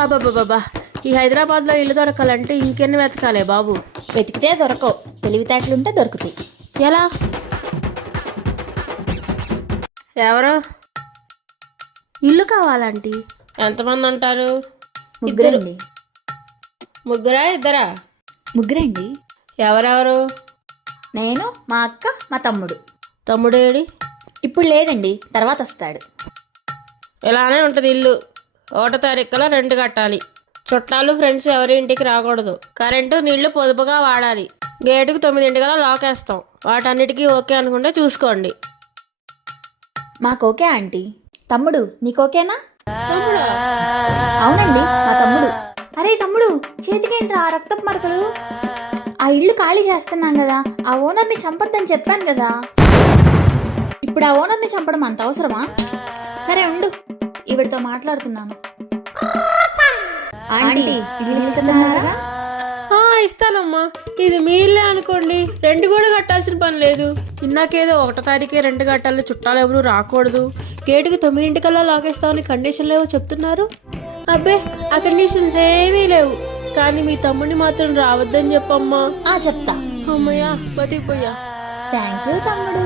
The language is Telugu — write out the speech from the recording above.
అబ్బాబాబా, ఈ హైదరాబాద్లో ఇల్లు దొరకాలంటే ఇంకెన్ని వెతకాలే బాబు. వెతికితే దొరకవు, తెలివితేటలుంటే దొరుకుతాయి. ఎలా? ఎవరు? ఇల్లు కావాలంటీ. ఎంతమంది ఉంటారు? ముగ్గురండి. ముగ్గురా ఇద్దరా? ముగ్గురండి. ఎవరెవరు? నేను, మా అక్క, మా తమ్ముడు. తమ్ముడేడి? ఇప్పుడు లేదండి, తర్వాత వస్తాడు. ఇలానే ఉంటుంది ఇల్లు. 1వ తారీఖులో రెంట్ కట్టాలి. చుట్టాలు ఫ్రెండ్స్ ఎవరి ఇంటికి రాకూడదు. కరెంటు నీళ్లు పొదుపుగా వాడాలి. గేటుకు 9 లాక్ వేస్తాం. వాటన్నిటికీ ఓకే అనుకుంటే చూసుకోండి. మాకు ఓకే ఆంటీ. తమ్ముడు నీకోకేనా? తమ్ముడా? అవునండి, మా తమ్ముడు. అరే తమ్ముడు, చేతికేంట్రా ఆ రక్తపు మరకలు? ఆ ఇల్లు ఖాళీ చేస్తున్నాం కదా, ఆ ఓనర్ని చంపొద్దని చెప్పాను కదా. ఇప్పుడు ఆ ఓనర్ని చంపడం అంత అవసరమా? సరే ఉండు, ఈవిడితో మాట్లాడుతున్నాను. ఆంటీ, ఇల్లు ఇస్తున్నారా? ఇస్తానమ్మా. ఇది మీ ఇల్లే అనుకోండి. రెంట్ కూడా కట్టాల్సిన పని లేదు. ఇందాకేదో 1వ తారీఖే రెంట్ కట్టాలి, చుట్టాలు ఎవరు రాకూడదు, గేటుకి 9 లాగేస్తామని కండిషన్లు ఏవో చెప్తున్నారు. అబ్బే, ఆ కండిషన్స్ ఏమీ లేవు. కానీ మీ తమ్ముడిని మాత్రం రావద్దని చెప్పమ్మా. చెప్తా. అమ్మయ్యా, బతికిపోయా. థ్యాంక్ యూ తమ్ముడు.